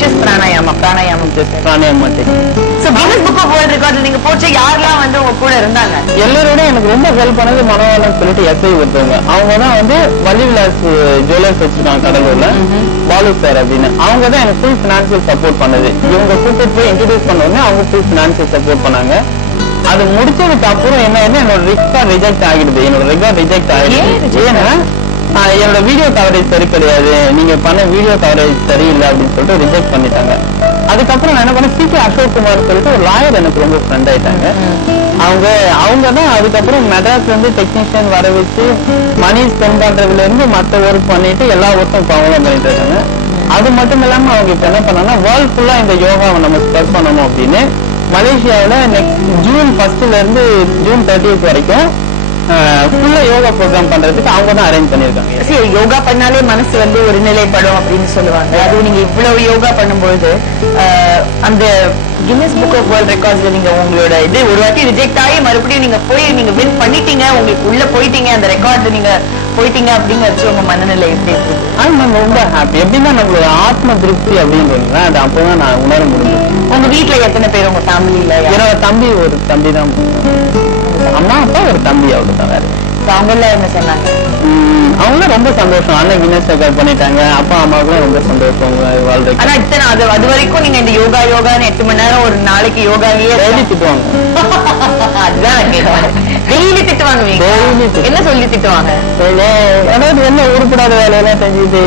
just pranayama technique. So Guinness Book of World Records நீங்க போச்சு யாரெல்லாம் வந்து உங்க கூட இருந்தாங்க? எல்லாரோட எனக்கு ரொம்ப ஹெல்ப் பண்ணது மனோவலன்னு சொல்லிட்டு எஸ்ஐ ஒருத்தவங்க. அவங்க தான் வந்து வள்ளி விலாஸ் ஜுவல்லர்ஸ் வச்சிருக்காங்க கடலூர்ல, பாலு சார் அப்படின்னு. அவங்க தான் எனக்கு ஃபுல் பினான்சியல் சப்போர்ட் பண்ணது. இவங்க கூப்பிட்டு போய் இன்ட்ரோடியூஸ் பண்ண உடனே அவங்க ஃபுல் பினான்சியல் சப்போர்ட் பண்ணாங்க. அது முடிச்சதுக்கு அப்புறம் என்ன என்னோட ரிஜெக்ட் ஆகிடுது, என்னோட ரெக்கார்ட் ரிஜெக்ட் ஆகிடுது. ஏன்னா என்னோட வீடியோ கவரேஜ் சரி கிடையாது, நீங்க பண்ண வீடியோ கவரேஜ் சரியில்லை அப்படின்னு சொல்லிட்டு ரிஜெக்ட் பண்ணிட்டாங்க. அதுக்கப்புறம் நான் என்ன பண்ண, சி.கே. அசோக் குமார் சொல்லிட்டு ஒரு லாயர் எனக்கு ரொம்ப ஃப்ரெண்ட் ஆயிட்டாங்க. அவங்க தான் அதுக்கப்புறம் மெட்ராஸ்ல இருந்து டெக்னீஷியன் வர வச்சு மணி ஸ்பெண்ட் பண்றதுல இருந்து மற்ற ஒர்க் பண்ணிட்டு எல்லா ஒர்க்கும் இப்போ அவங்க பண்ணிட்டு இருக்காங்க. அது மட்டும் இல்லாம அவங்க இப்ப என்ன பண்ணாங்கன்னா வேர்ல்ட் ஃபுல்லா இந்த யோகாவை நம்ம ஸ்ப்ரெட் பண்ணணும் அப்படின்னு மலேசியாவில நெக்ஸ்ட் ஜூன் 1ல இருந்து ஜூன் 30th வரைக்கும் ஃபுல்லா யோகா ப்ரோக்ராம் பண்றதுக்கு அவங்க தான் அரேஞ்ச் பண்ணிருக்காங்க. சரி, யோகா பண்ணாலே மனசு வந்து ஒரு நிலைப்படும் அப்படின்னு சொல்லுவாங்க. அதுவும் நீங்க இவ்வளவு யோகா பண்ணும்போது அந்த கின்னஸ் புக் ஆஃப் வேர்ல்ட் ரெக்கார்ட்ஸ்ல நீங்க உங்களோட இது ஒரு வாட்டி ரிஜெக்ட் ஆகி மறுபடியும் நீங்க போய் நீங்க வின் பண்ணிட்டீங்க, உங்களுக்கு உள்ள போயிட்டீங்க, அந்த ரெக்கார்டு நீங்க போயிட்டீங்க அப்படின்னு வச்சு உங்க மனநிலை எப்படி இருக்குது? நம்ம ரொம்ப ஹாப்பி. எப்படின்னா நம்மளோட ஆத்ம திருப்தி அப்படின்னு அது அப்பதான் நான் உணர முடியும். உங்க வீட்டுல எத்தனை பேர் உங்க ஃபேமிலியில? என்னோட தம்பி ஒரு தம்பி தான், அம்மா அப்பா ஒரு தம்பி, அவ்வளவுதான். வேற அவங்க எல்லாம் என்ன சொன்னாங்க? அவங்களும் ரொம்ப சந்தோஷம். அண்ணன் கின்னஸ் ரெக்கார்ட் பண்ணிட்டாங்க, அப்பா அம்மாவுக்கும் ரொம்ப சந்தோஷம் வாழ்க்கை. ஆனா இத்தனை அது வரைக்கும் நீங்க இந்த யோகான்னு 8 மணி நேரம் ஒரு நாளைக்கு யோகாவே டெய்லி திட்டுவாங்க. அதுதான் டெய்லி திட்டுவாங்க. என்ன சொல்லி திட்டுவாங்க? அதாவது என்ன உருப்படாத வேலையெல்லாம் செஞ்சுட்டு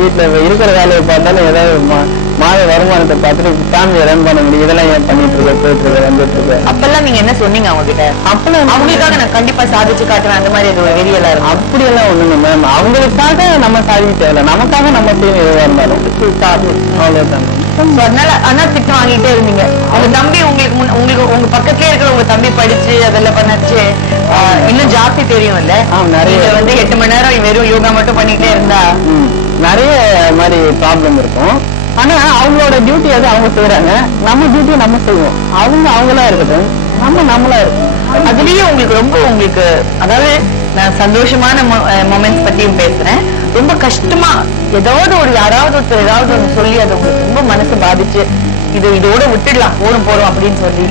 வீட்டுல இருக்கிற வேலையை பார்த்தாலும் ஏதாவது மாத வருமானத்தை பார்த்துட்டு ஃபேமிலியை ரன் பண்ண முடியும், இதெல்லாம் ஏன் பண்ணிட்டு இருக்க, போயிட்டு இருக்க, வந்துட்டு இருக்க. அப்பெல்லாம் நீங்க என்ன சொன்னீங்க அவங்க கிட்ட? அப்பெல்லாம் அவங்களுக்காக நான் கண்டிப்பா சாதிச்சு காட்டுவேன் அந்த மாதிரி அது வெறியெல்லாம் இருக்கும். அப்படியெல்லாம் ஒண்ணுங்க மேம், அவங்களுக்காக நம்ம சாதிக்க தேவையில்ல, நமக்காக நம்ம செய்யணும் எதுவாக இருந்தாலும். அவ்வளவுதான். அதனால ஆனா திட்டு வாங்கிட்டே இருந்தீங்க. உங்க தம்பி உங்களுக்கு உங்க பக்கத்துலயே இருக்கிற உங்க தம்பி படிச்சு அதெல்லாம் பண்ணாச்சு இன்னும் ஜாஸ்தி தெரியும் இல்ல? நிறைய வந்து 8 மணி நேரம் வெறும் யோகா மட்டும் பண்ணிட்டே இருந்தா நிறைய மாதிரி ப்ராப்ளம் இருக்கும். ஆனா அவங்களோட டியூட்டி அது அவங்க செய்யறாங்க, நம்ம டியூட்டியை நம்ம செய்வோம். அவங்களா இருக்கட்டும், நம்மளா இருக்கும். அதுலயே உங்களுக்கு அதாவது நான் சந்தோஷமான மொமெண்ட்ஸ் பத்தியும் பேசுறேன். ரொம்ப கஷ்டமா ஏதாவது யாராவது ஒருத்தர் ஏதாவது ஒன்று சொல்லி அது உங்களுக்கு ரொம்ப மனசு பாதிச்சு இதோட விட்டுடலாம் போறோம் அப்படின்னு சொல்லி